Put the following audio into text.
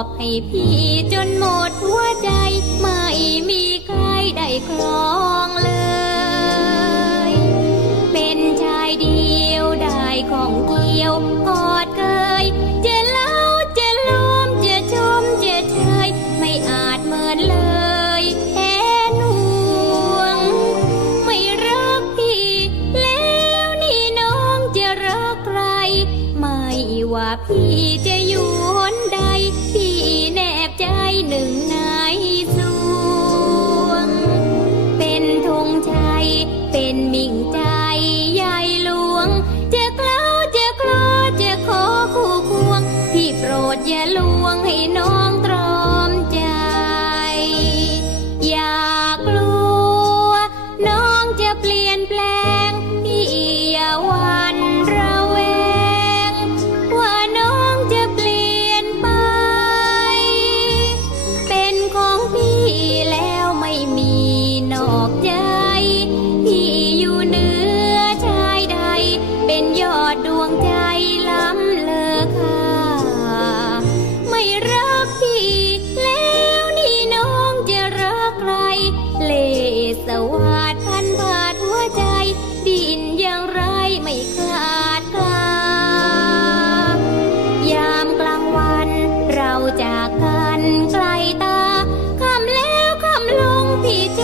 อบให้พี่จนหมดหัวใจ ไม่มีใครได้ครองเลย เป็นชายเดียวได้ของเกี่ยวกอดเคยจะเล่าจะล้มจะชมจะเชยไม่อาจเหมือนเลยแอนห่วง ไม่รักพี่แล้วนี่น้องจะรักใคร ไม่ว่าพี่จะ อดดวงใจล้ำเลอค่า ไม่รักพี่แล้วนี่น้องจะรักใคร เลสวัสดพันบาทหัวใจ ดินอย่างไรไม่ขาดกายามกลางวันเราจากกันไกลตาคำแล้วคำลงพี่จ